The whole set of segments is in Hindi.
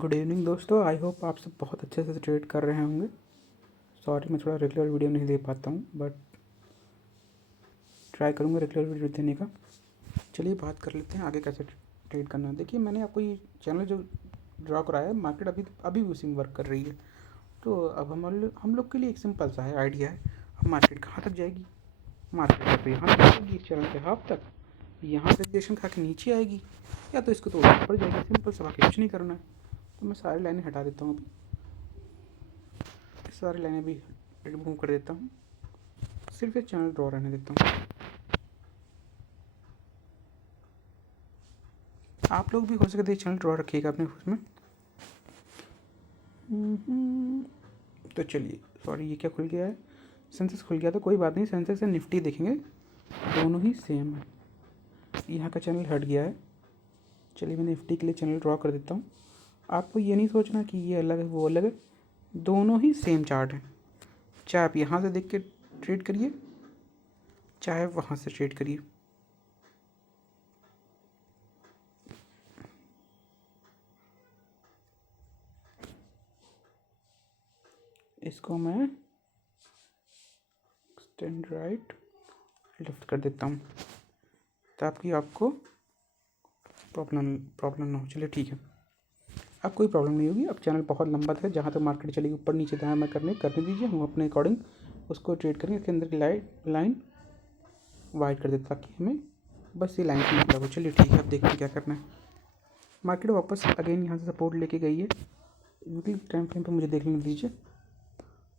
गुड इवनिंग दोस्तों। आई होप आप सब बहुत अच्छे से ट्रेड कर रहे होंगे। सॉरी मैं थोड़ा रेगुलर वीडियो नहीं दे पाता हूँ, बट ट्राई करूँगा रेगुलर वीडियो देने का। चलिए बात कर लेते हैं आगे कैसे ट्रेड करना है। देखिए, मैंने आपको ये चैनल जो ड्रॉ कराया है, मार्केट अभी अभी उसी में वर्क कर रही है। तो अब हम लोग के लिए एक सिंपल सा है आइडिया है। अब मार्केट कहाँ तक जाएगी? मार्केट तो यहाँ तक जाएगी, इस चैनल के हाफ तक। यहाँ से रिजेक्शन खा के नीचे आएगी, या तो इसको तो ऊपर जाएगी। सिंपल सा, बाकी कुछ नहीं करना है। तो मैं सारी लाइनें हटा देता हूँ, अभी सारी लाइनें भी रिमूव कर देता हूँ। सिर्फ एक चैनल ड्रॉ रहने देता हूँ। आप लोग भी हो सके तो चैनल ड्रॉ रखिएगा अपने उसमें। तो चलिए, सॉरी ये क्या खुल गया है? सेंसेक्स खुल गया, तो कोई बात नहीं। सेंसेक्स से निफ्टी देखेंगे, दोनों ही सेम है। यहाँ का चैनल हट गया है। चलिए मैं निफ्टी के लिए चैनल ड्रॉ कर देता हूँ। आपको ये नहीं सोचना कि ये अलग है वो अलग है, दोनों ही सेम चार्ट है। चाहे आप यहाँ से देख के ट्रेड करिए, चाहे वहाँ से ट्रेड करिए। इसको मैं एक्सटेंड राइट लेफ्ट कर देता हूँ, ताकि आपको प्रॉब्लम ना हो। चलिए ठीक है, अब कोई प्रॉब्लम नहीं होगी। अब चैनल बहुत लंबा था, जहाँ तक मार्केट चलेगी ऊपर नीचे दाएं में करने दीजिए। हम अपने अकॉर्डिंग उसको ट्रेड करेंगे। इसके अंदर की लाइन वाइट कर देते, ताकि हमें बस ये लाइन की मतलब हो। चलिए ठीक है, अब देखते हैं क्या करना है। मार्केट वापस अगेन यहाँ से सपोर्ट लेके गई है। वीकली टाइम फ्रेम पे मुझे देखने दीजिए।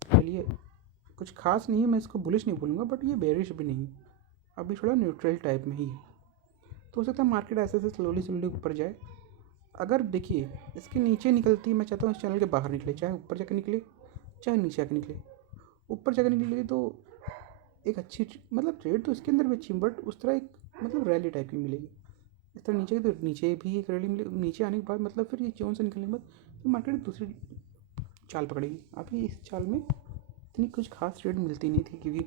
चलिए, कुछ खास नहीं है, मैं इसको बुलिश नहीं बोलूँगा, बट ये बेरिश भी नहीं, अभी थोड़ा न्यूट्रल टाइप में ही है। तो हो सकता है मार्केट ऐसे से स्लोली ऊपर जाए। अगर देखिए इसके नीचे निकलती, मैं चाहता हूँ इस चैनल के बाहर निकले, चाहे ऊपर जाकर निकले चाहे नीचे आकर निकले। ऊपर जाकर निकलेगी तो एक अच्छी मतलब ट्रेड तो इसके अंदर भी अच्छी, बट उस तरह एक मतलब रैली टाइप की मिलेगी। इस तरह नीचे तो नीचे भी एक रैली मिलेगी। नीचे आने के बाद मतलब फिर ये जोन से निकलने के बाद फिर मार्केट दूसरी चाल पकड़ेगी। अभी इस चाल में इतनी कुछ खास ट्रेड मिलती नहीं थी, क्योंकि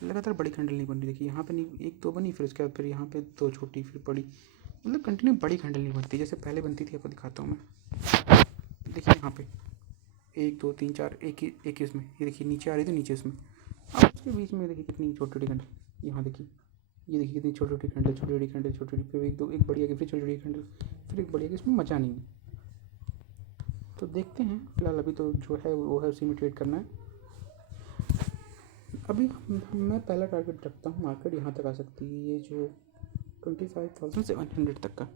लगातार बड़ी कैंडल नहीं बन रही। देखिए यहाँ पे नहीं, एक दो बनी, फिर उसके बाद फिर यहाँ पे दो छोटी, फिर बड़ी। मतलब कंटिन्यू बड़ी कैंडल नहीं बनती जैसे पहले बनती थी। आपको दिखाता हूँ मैं। देखिए यहाँ पे 1 2 3 4 एक ही इसमें, ये देखिए नीचे आ रही थी, नीचे इसमें। अब उसके बीच में देखिए कितनी छोटी छोटी कैंडल। यहाँ देखिए, ये देखिए कितनी छोटी छोटी कैंडल, छोटी छोटी कैंडल, छोटी छोटी, फिर एक बढ़िया की, फिर छोटी छोटी कैंडल, फिर एक बढ़िया की। इसमें मचा नहीं है। तो देखते हैं, फिलहाल अभी तो जो है वो है, उसी में ट्रेड करना है। अभी मैं पहला टारगेट रखता हूँ, मार्केट यहाँ तक आ सकती है। ये जो 25,700 तक का,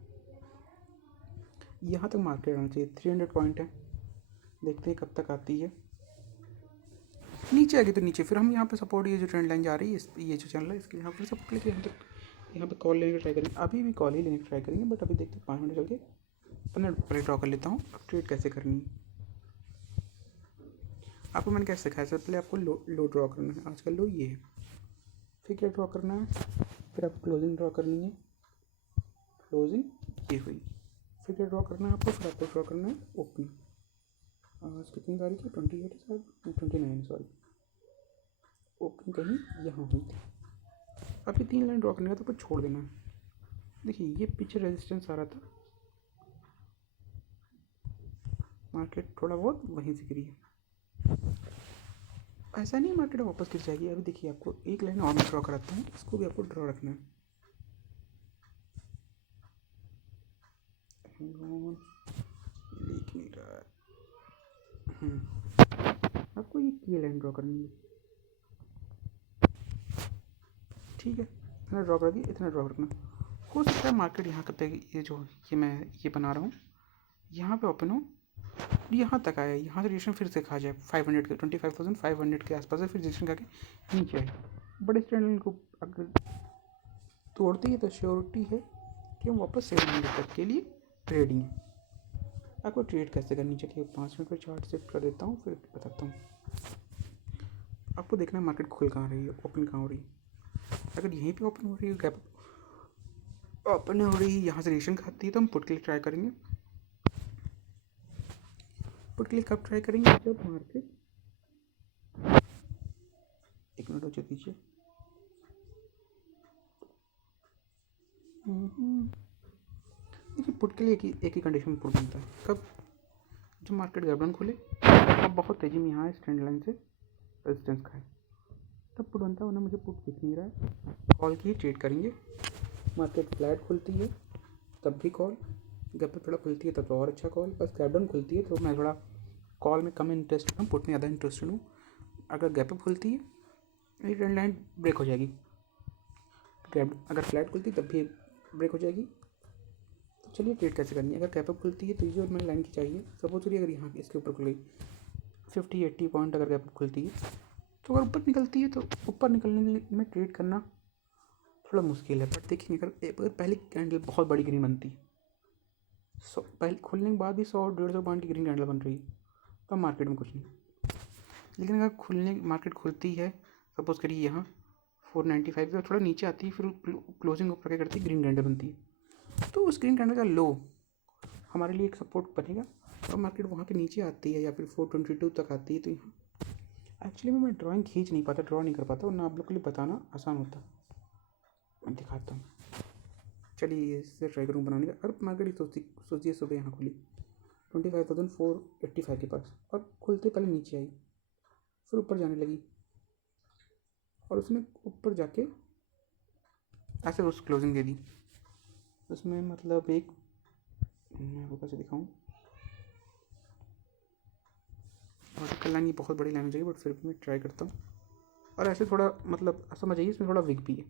यहाँ तक मार्केट आना चाहिए। 300 पॉइंट है, देखते हैं कब तक आती है। नीचे आ गई तो नीचे, फिर हम यहाँ पे सपोर्ट, ये जो ट्रेंड लाइन जा रही है, ये जो चैनल है, इसके यहाँ पर सपोर्ट लेके यहाँ पे कॉल लेने का ट्राई करेंगे। अभी भी कॉल ही लेने का ट्राई करेंगे, बट अभी देखते हैं 5 मिनट चल के अपने पहले ड्रॉ कर लेता हूँ। अब ट्रेड कैसे करनी है आपको मैंने कैसे सिखाया। सबसे पहले आपको लो ड्रॉ करना है। आज का लो ये है, फिर क्या ड्रॉ करना है, फिर आपको क्लोजिंग ड्रॉ करनी है। क्लोजिंग ये हुई, फिर क्या ड्रॉ करना है आपको, फिर आपको ड्रॉ करना है ओपनिंग। आज कितनी तारीख है? 28 शायद, 29 सॉरी। ओपनिंग कहीं यहाँ हुई थी। अब ये 3 लाइन ड्रॉ करने का, तो कुछ छोड़ देना है। देखिए ये पीछे रेजिस्टेंस आ रहा था, मार्केट थोड़ा बहुत वहीं से गिरी है। ऐसा नहीं मार्केट वापस गिर जाएगी। अभी देखिए आपको एक लाइन और ड्रॉ कराता हूँ, इसको भी आपको ड्रॉ रखना है। लिख नहीं रहा है। आपको ये लाइन ड्रॉ करनी है, ठीक है। इतना ड्रॉ कर दिया, इतना ड्रॉ रखना। हो सकता है मार्केट यहाँ पे, ये जो मैं ये बना रहा हूँ, यहाँ पे ओपन हो, यहाँ तक आया, यहाँ से रिजेक्शन फिर से खा जाए 500 के, 25,500 के आसपास है, फिर रिजेक्शन खा के नीचे आए। बड़े स्टैंड को अगर तोड़ती है तो श्योरिटी है कि हम वापस 700 तक के लिए ट्रेडिंग है। आपको ट्रेड कैसे करनी चाहिए, 5 मिनट पर चार्ट सेट कर देता हूँ, फिर बताता हूँ। आपको देखना है मार्केट खुल कहाँ रही है, ओपन कहाँ हो रही है। अगर यहीं पे ओपन हो रही है, गैप ओपन हो रही है, यहाँ से रिजेक्शन खाती है, तो हम पुट के लिए ट्राई करेंगे। पुट के लिए कब ट्राई करेंगे? जब मार्केट, एक मिनट हो दीजिए। देखिए पुट के लिए एक ही कंडीशन में पुट बनता है, कब? जब मार्केट गैप डाउन खोले और बहुत तेज़ी में यहाँ इस ट्रेंड लाइन से रेजिस्टेंस खाए, तब पुट बनता है, वरना मुझे पुट दिख नहीं रहा है। कॉल की ट्रेड करेंगे, मार्केट फ्लैट खुलती है तब भी कॉल, गैप पे थोड़ा खुलती है तब तो और अच्छा कॉल, बस गैप डाउन खुलती है तो मैं थोड़ा कॉल में कम इंटरेस्टेड हूँ, पुट में ज़्यादा इंटरेस्टेड हूँ। अगर गैप पे खुलती है ये ट्रेंड लाइन ब्रेक हो जाएगी, गैप अगर फ्लैट खुलती तब भी ब्रेक हो जाएगी। तो चलिए ट्रेड कैसे करनी है। अगर गैप अप खुलती है तो ये और मैंने लाइन की चाहिए, सपोज करिए अगर यहाँ इसके ऊपर खुल गई 50-80 पॉइंट, अगर गैप अप खुलती है तो अगर ऊपर निकलती है तो ऊपर निकलने में ट्रेड करना थोड़ा मुश्किल है। बट देखिए अगर पहली कैंडल बहुत बड़ी ग्रीन बनती है, पहले खुलने के बाद भी 100-150 पॉइंट की ग्रीन कैंडल बन रही है तो मार्केट में कुछ नहीं। लेकिन अगर मार्केट खुलती है, सपोज करिए यहाँ 495 पे थोड़ा नीचे आती है, फिर क्लोजिंग ऊपर क्या करती है, ग्रीन कैंडल बनती है, तो उस ग्रीन कैंडल का लो हमारे लिए एक सपोर्ट बनेगा। और मार्केट वहाँ के नीचे आती है या फिर 422 तक आती है, तो यहाँ एक्चुअली में मैं ड्राइंग खींच नहीं पाता, ड्रॉ नहीं कर पाता, वरना आप लोग के लिए बताना आसान होता। मैं दिखाता हूँ, चलिए इससे ट्राई करूँ बनाने का। अगर मार्केट सोचिए सुबह यहाँ खुली 25,485 के पास और खुलते पहले नीचे आई, फिर ऊपर जाने लगी और उसने ऊपर जाके ऐसे उस क्लोजिंग दे दी। उसमें मतलब एक, मैं आपको कैसे दिखाऊँ, वर्टिकल लाइन ये बहुत बड़ी लाइन हो जाएगी, बट फिर भी मैं ट्राई करता हूँ। और ऐसे थोड़ा मतलब समझ आइए, इसमें थोड़ा विक भी है,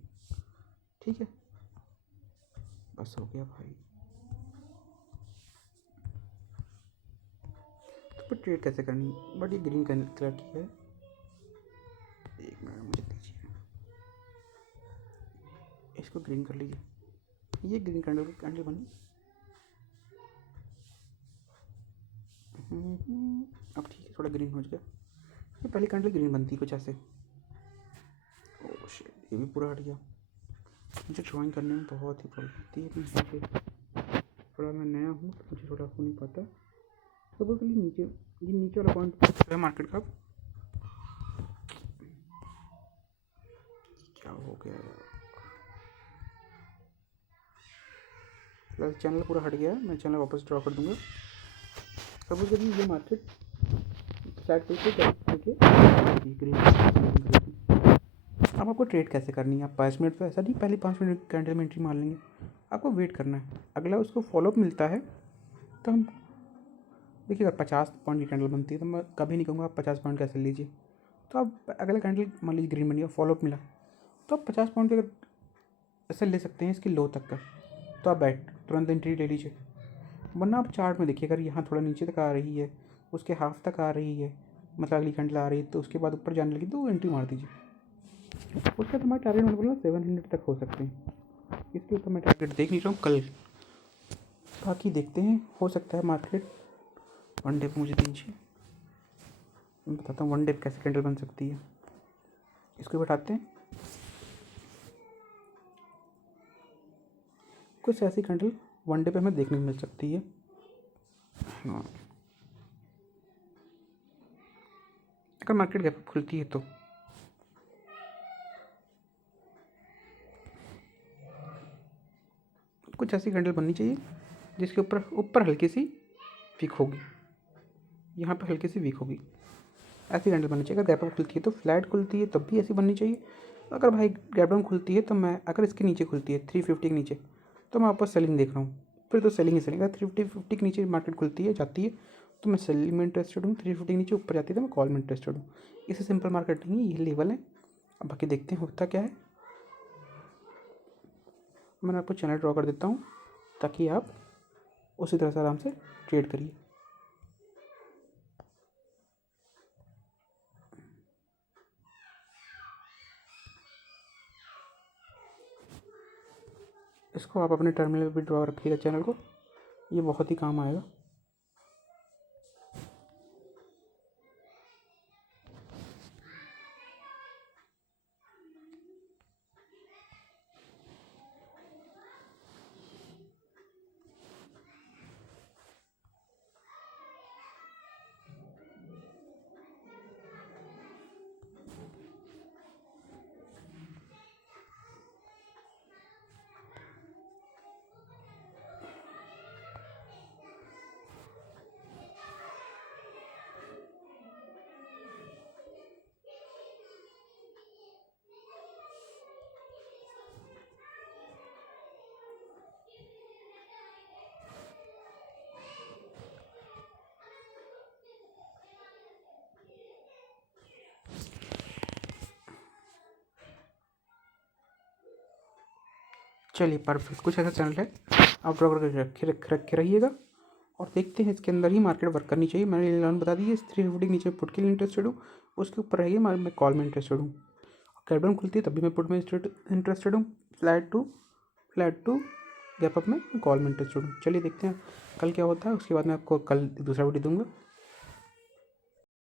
ठीक है, बस हो गया भाई। तो फिर ट्रेड कैसे करनी, बट ये ग्रीन कलर की है, एक मिनट मुझे दीजिए, इसको ग्रीन कर लीजिए, ये ग्रीन कैंडल बनी। अब ठीक है, थोड़ा ग्रीन हो गया। ये पहली कैंडल ग्रीन बनती कुछ ऐसे, ओह शिट, ये भी पूरा हट गया। मुझे ड्राइंग करने में बहुत ही प्रॉब्लम होती है, यहाँ पे थोड़ा मैं नया हूँ तो मुझे थोड़ा हो नहीं पाता। सपोज करिए नीचे, ये नीचे वाला पॉइंट है मार्केट का, क्या हो गया यार, फिलहाल चैनल पूरा हट गया है, मैं चैनल वापस ड्रॉ कर दूँगा। सपोज करिए ये मार्केट फ्लैट करके ग्रीन, अब आपको ट्रेड कैसे करनी है। आप 5 मिनट तो ऐसा नहीं पहले 5 मिनट कैंडल में एंट्री मार लेंगे, आपको वेट करना है। अगला उसको फॉलोअप मिलता है तो हम देखिए, अगर 50 पॉइंट की कैंडल बनती है तो मैं कभी नहीं कहूँगा आप 50 पॉइंट कैसे लीजिए। तो आप अगला कैंडल मान लीजिए ग्रीन बनी और फॉलोअप मिला, तो आप 50 पॉइंट अगर ऐसे ले सकते हैं इसकी लो तक का, तो आप तुरंत एंट्री ले लीजिए। वरना आप चार्ट में देखिए, अगर यहाँ थोड़ा नीचे तक आ रही है, उसके हाफ तक आ रही है, मतलब अगली कैंडल आ रही है, तो उसके बाद ऊपर जाने लगी तो एंट्री मार दीजिए। उसके बाद हमारा टारगेट मैंने बोला 700 तक हो सकते हैं, इसके ऊपर मैं टारगेट देख नहीं रहा हूँ कल, बाकी देखते हैं, हो सकता है मार्केट वन डे पे मुझे दीजिए, मैं बताता हूँ वन डे कैसे कैंडल बन सकती है। इसको बैठाते हैं, कुछ ऐसी कैंडल वन डे पे हमें देखने को मिल सकती है। हाँ, अगर मार्केट गैप खुलती है तो कुछ ऐसी कैंडल बननी चाहिए जिसके ऊपर हल्की सी वीक होगी, यहाँ पर हल्की सी वीक होगी, ऐसी कैंडल बननी चाहिए। अगर गैप अप खुलती है तो फ्लैट खुलती है तब भी ऐसी बननी चाहिए। अगर भाई गैप डाउन खुलती है तो मैं, अगर इसके नीचे खुलती है 350 के नीचे, तो मैं वापस सेलिंग देख रहा हूँ, फिर तो सेलिंग ही सेलिंग। अगर 350 के नीचे मार्केट खुलती है जाती है तो मैं सेलिंग में इंटरेस्टेड हूँ, 350 के नीचे ऊपर जाती है तो मैं कॉल में इंटरेस्टेड हूँ। इससे सिंपल मार्केट नहीं है, ये लेवल है। अब बाकी देखते हैं होता क्या है। मैं आपको चैनल ड्रॉ कर देता हूँ ताकि आप उसी तरह से आराम से ट्रेड करिए। इसको आप अपने टर्मिनल पे भी ड्रॉ रखिएगा चैनल को, ये बहुत ही काम आएगा। चलिए परफेक्ट, कुछ ऐसा चैनल है, आप ड्रॉ करके रखे रहिएगा और देखते हैं इसके अंदर ही मार्केट वर्क करनी चाहिए। मैंने लेवल बता दी है, 350 के नीचे पुट के लिए इंटरेस्टेड हूँ, उसके ऊपर रहिए मैं कॉल में इंटरेस्टेड हूँ। कैप डाउन खुलती है तब भी मैं पुट में इंटरेस्टेड हूँ, फ्लैट टू गैप अप में कॉल में इंटरेस्टेड हूँ। चलिए देखते हैं कल क्या होता है, उसके बाद मैं आपको कल दूसरा वीडियो दूंगा।